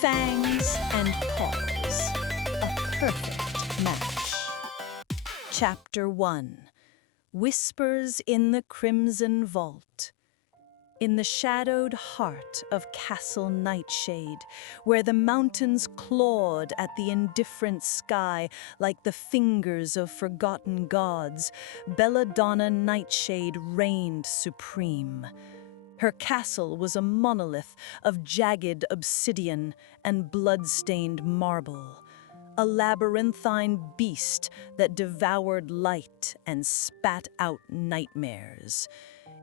Fangs and Paws, a perfect match. Chapter 1. Whispers in the Crimson Vault. In the shadowed heart of Castle Nightshade, where the mountains clawed at the indifferent sky like the fingers of forgotten gods, Belladonna Nightshade reigned supreme. Her castle was a monolith of jagged obsidian and blood-stained marble, a labyrinthine beast that devoured light and spat out nightmares.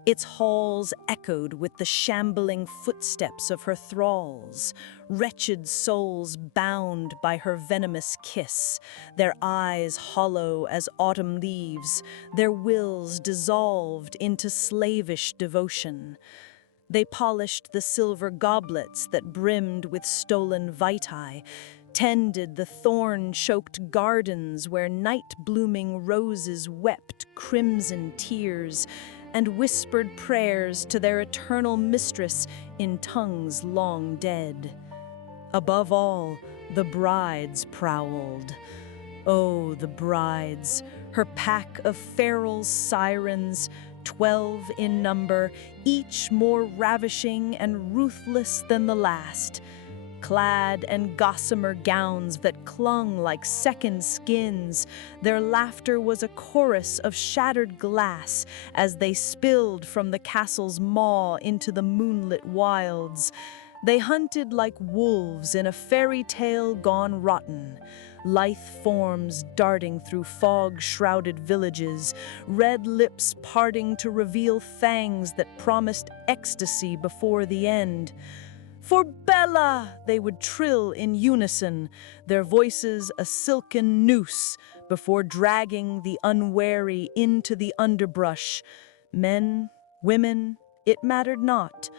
Its halls echoed with the shambling footsteps of her thralls, wretched souls bound by her venomous kiss, their eyes hollow as autumn leaves, their wills dissolved into slavish devotion. They polished the silver goblets that brimmed with stolen vitae, tended the thorn-choked gardens where night-blooming roses wept crimson tears, and whispered prayers to their eternal mistress in tongues long dead. Above all, the brides prowled. Oh, the brides, her pack of feral sirens, 12 in number, each more ravishing and ruthless than the last, clad in gossamer gowns that clung like second skins. Their laughter was a chorus of shattered glass as they spilled from the castle's maw into the moonlit wilds. They hunted like wolves in a fairy tale gone rotten, lithe forms darting through fog-shrouded villages, red lips parting to reveal fangs that promised ecstasy before the end. "For Bella!" they would trill in unison, their voices a silken noose, before dragging the unwary into the underbrush. Men, women, it mattered not,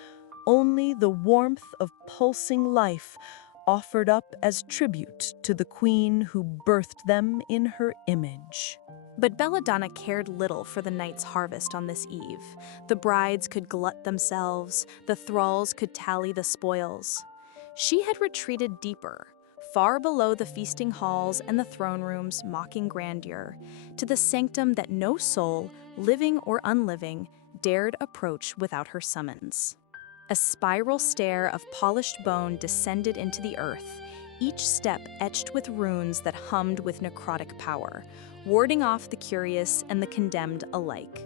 only the warmth of pulsing life offered up as tribute to the queen who birthed them in her image. But Belladonna cared little for the night's harvest on this eve. The brides could glut themselves, the thralls could tally the spoils. She had retreated deeper, far below the feasting halls and the throne room's mocking grandeur, to the sanctum that no soul, living or unliving, dared approach without her summons. A spiral stair of polished bone descended into the earth, each step etched with runes that hummed with necrotic power, warding off the curious and the condemned alike.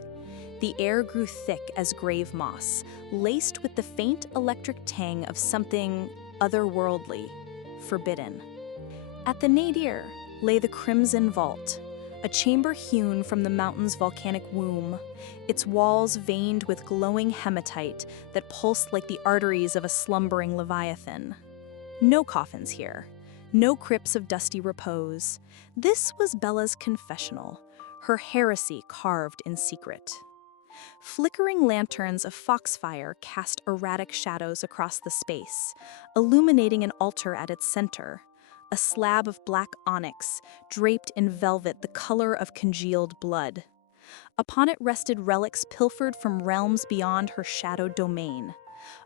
The air grew thick as grave moss, laced with the faint electric tang of something otherworldly, forbidden. At the nadir lay the Crimson Vault, a chamber hewn from the mountain's volcanic womb, its walls veined with glowing hematite that pulsed like the arteries of a slumbering leviathan. No coffins here, no crypts of dusty repose. This was Bella's confessional, her heresy carved in secret. Flickering lanterns of foxfire cast erratic shadows across the space, illuminating an altar at its center, a slab of black onyx draped in velvet the color of congealed blood. Upon it rested relics pilfered from realms beyond her shadowed domain.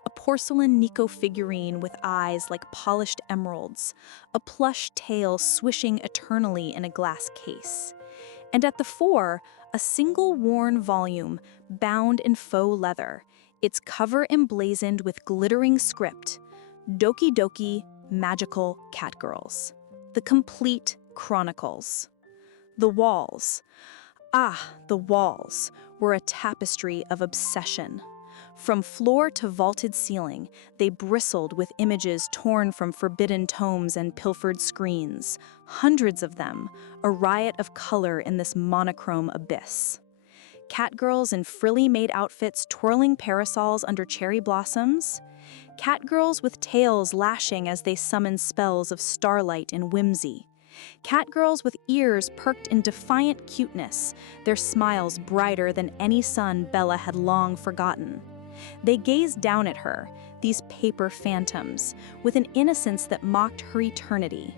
A porcelain Nico figurine with eyes like polished emeralds, a plush tail swishing eternally in a glass case. And at the fore, a single worn volume bound in faux leather, its cover emblazoned with glittering script, Doki Doki Magical Catgirls. The complete chronicles. The walls, the walls, were a tapestry of obsession. From floor to vaulted ceiling, they bristled with images torn from forbidden tomes and pilfered screens, hundreds of them, a riot of color in this monochrome abyss. Catgirls in frilly-made outfits twirling parasols under cherry blossoms, catgirls with tails lashing as they summon spells of starlight and whimsy, catgirls with ears perked in defiant cuteness, their smiles brighter than any sun Bella had long forgotten. They gazed down at her, these paper phantoms, with an innocence that mocked her eternity.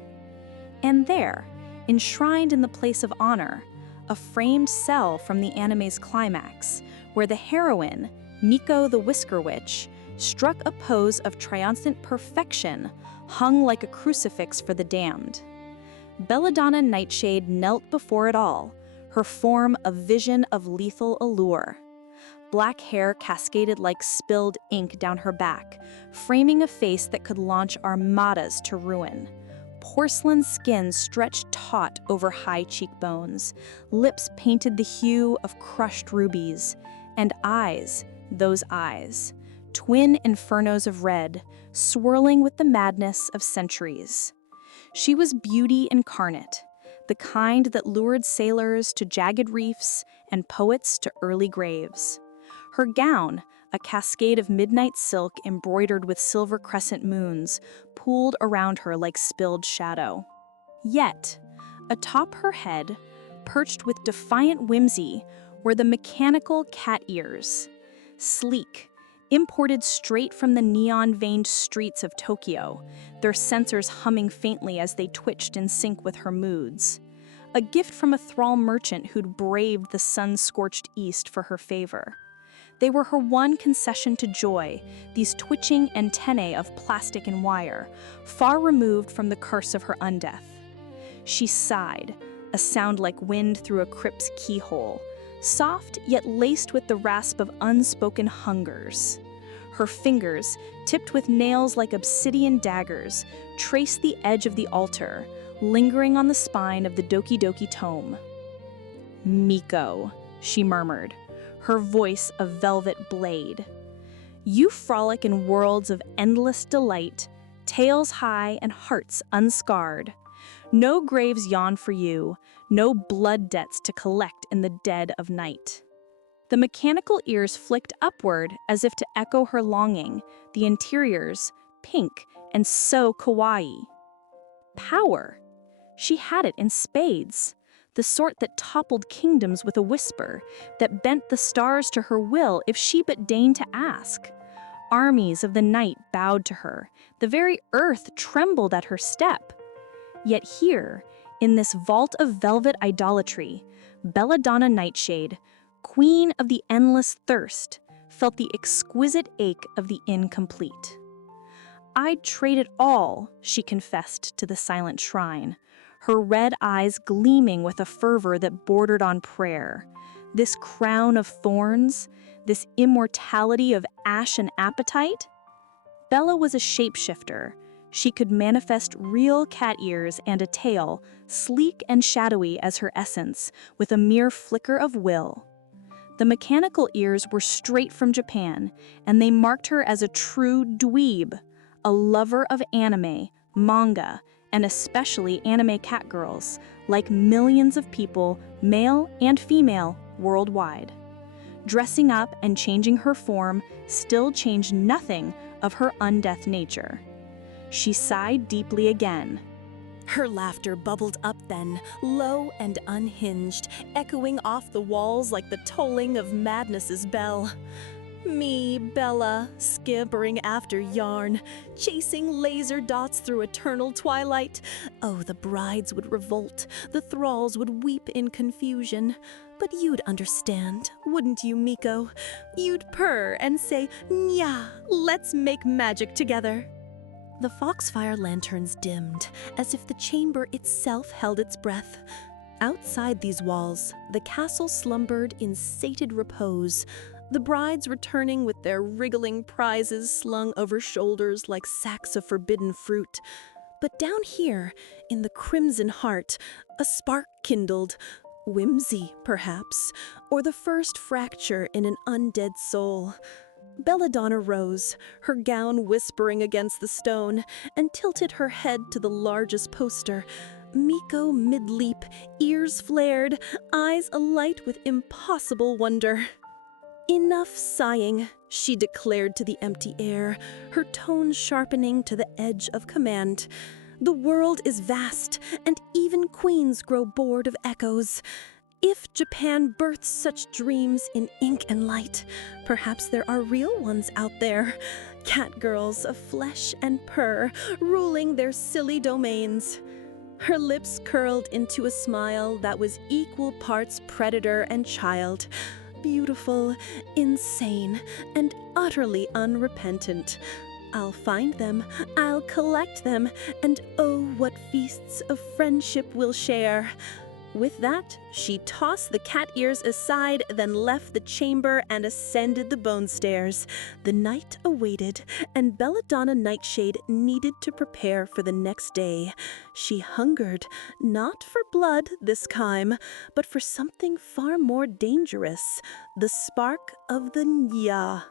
And there, enshrined in the place of honor, a framed cell from the anime's climax, where the heroine, Miko the Whisker Witch, struck a pose of triumphant perfection, hung like a crucifix for the damned. Belladonna Nightshade knelt before it all, her form a vision of lethal allure. Black hair cascaded like spilled ink down her back, framing a face that could launch armadas to ruin. Porcelain skin stretched taut over high cheekbones, lips painted the hue of crushed rubies, and eyes, those eyes, twin infernos of red, swirling with the madness of centuries. She was beauty incarnate, the kind that lured sailors to jagged reefs and poets to early graves. Her gown, a cascade of midnight silk embroidered with silver crescent moons, pooled around her like spilled shadow. Yet, atop her head, perched with defiant whimsy, were the mechanical cat ears. Sleek, imported straight from the neon-veined streets of Tokyo, their sensors humming faintly as they twitched in sync with her moods. A gift from a thrall merchant who'd braved the sun-scorched east for her favor. They were her one concession to joy, these twitching antennae of plastic and wire, far removed from the curse of her undeath. She sighed, a sound like wind through a crypt's keyhole, soft yet laced with the rasp of unspoken hungers. Her fingers, tipped with nails like obsidian daggers, traced the edge of the altar, lingering on the spine of the Doki Doki tome. "Miko," she murmured, her voice a velvet blade. "You frolic in worlds of endless delight, tails high and hearts unscarred. No graves yawn for you, no blood debts to collect in the dead of night." The mechanical ears flicked upward as if to echo her longing, the interiors, pink and so kawaii. Power. She had it in spades. The sort that toppled kingdoms with a whisper, that bent the stars to her will if she but deigned to ask. Armies of the night bowed to her, the very earth trembled at her step. Yet here, in this vault of velvet idolatry, Belladonna Nightshade, queen of the endless thirst, felt the exquisite ache of the incomplete. "I'd trade it all," she confessed to the silent shrine, her red eyes gleaming with a fervor that bordered on prayer. This crown of thorns, this immortality of ash and appetite? Bella was a shapeshifter. She could manifest real cat ears and a tail, sleek and shadowy as her essence, with a mere flicker of will. The mechanical ears were straight from Japan, and they marked her as a true dweeb, a lover of anime, manga, and especially anime catgirls, like millions of people, male and female, worldwide. Dressing up and changing her form still changed nothing of her undeath nature. She sighed deeply again. Her laughter bubbled up then, low and unhinged, echoing off the walls like the tolling of madness's bell. Me, Bella, scampering after yarn, chasing laser dots through eternal twilight. Oh, the brides would revolt, the thralls would weep in confusion. But you'd understand, wouldn't you, Miko? You'd purr and say, "Nya, let's make magic together." The foxfire lanterns dimmed, as if the chamber itself held its breath. Outside these walls, the castle slumbered in sated repose, the brides returning with their wriggling prizes slung over shoulders like sacks of forbidden fruit. But down here, in the crimson heart, a spark kindled. Whimsy, perhaps, or the first fracture in an undead soul. Belladonna rose, her gown whispering against the stone, and tilted her head to the largest poster. Miko mid-leap, ears flared, eyes alight with impossible wonder. "Enough sighing," she declared to the empty air, her tone sharpening to the edge of command. "The world is vast, and even queens grow bored of echoes. If Japan births such dreams in ink and light, perhaps there are real ones out there, catgirls of flesh and purr, ruling their silly domains." Her lips curled into a smile that was equal parts predator and child. beautiful, insane, and utterly unrepentant. I'll find them, I'll collect them, and oh, what feasts of friendship we'll share. With that, she tossed the cat ears aside, then left the chamber and ascended the bone stairs. The night awaited, and Belladonna Nightshade needed to prepare for the next day. She hungered, not for blood this time, but for something far more dangerous, the spark of the Nya.